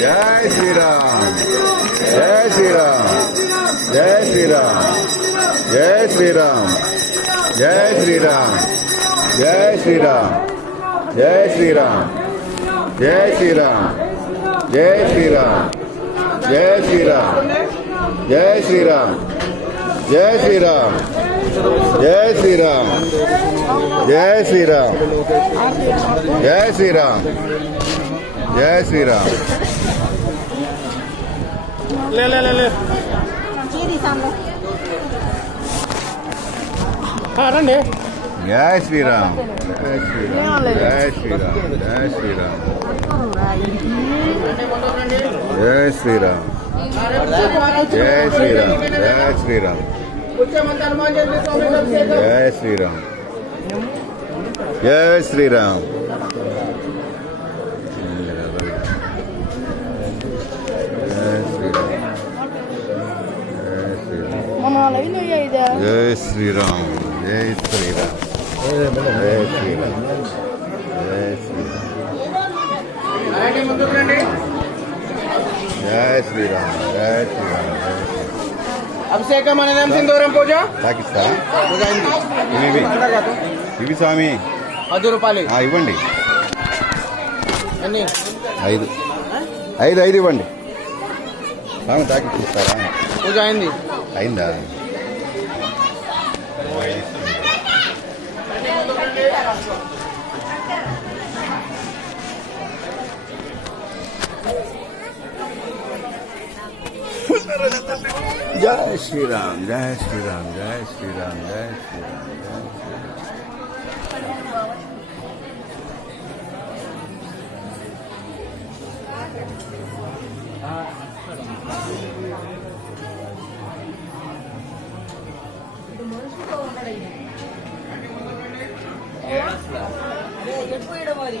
జై శ్రీరామ్ జై శ్రీరామ్ జై శ్రీరామ్ జై శ్రీరామ్ జై శ్రీరామ్ జై శ్రీరామ్ జై శ్రీరామ్ జై శ్రీరామ్ జై శ్రీరామ్ జై శ్రీరామ్ జై శ్రీరామ్ జై శ్రీరామ్ జై శ్రీరామ్ జై శ్రీరామ్ జై శ్రీరామ్ జై శ్రీరామ్ ले ले ले ले हाँ రండి జై శ్రీరామ్ జై శ్రీరామ్ జై శ్రీరామ్ జై శ్రీరామ్ జై శ్రీరామ్ జై శ్రీరామ్ జై శ్రీరామ్ జై శ్రీరామ్ జై శ్రీరామ్ జై శ్రీరామ్ జై శ్రీరామ్ జై శ్రీరామ్ జై శ్రీరామ్ జై శ్రీరామ్ జై శ్రీరామ్ అభిషేకం అనేది సింధూరం పూజ పాకిస్తా ఇవి స్వామి ₹10 ఇవ్వండి ఎన్ని 5 ఇవ్వండి స్వామి తాకిస్తారా పూజ అయింది అయిందా జై శ్రీరామ్ జై శ్రీరామ్ జై శ్రీరామ్ జై శ్రీరామ్ జై ఎప్పుడు మరి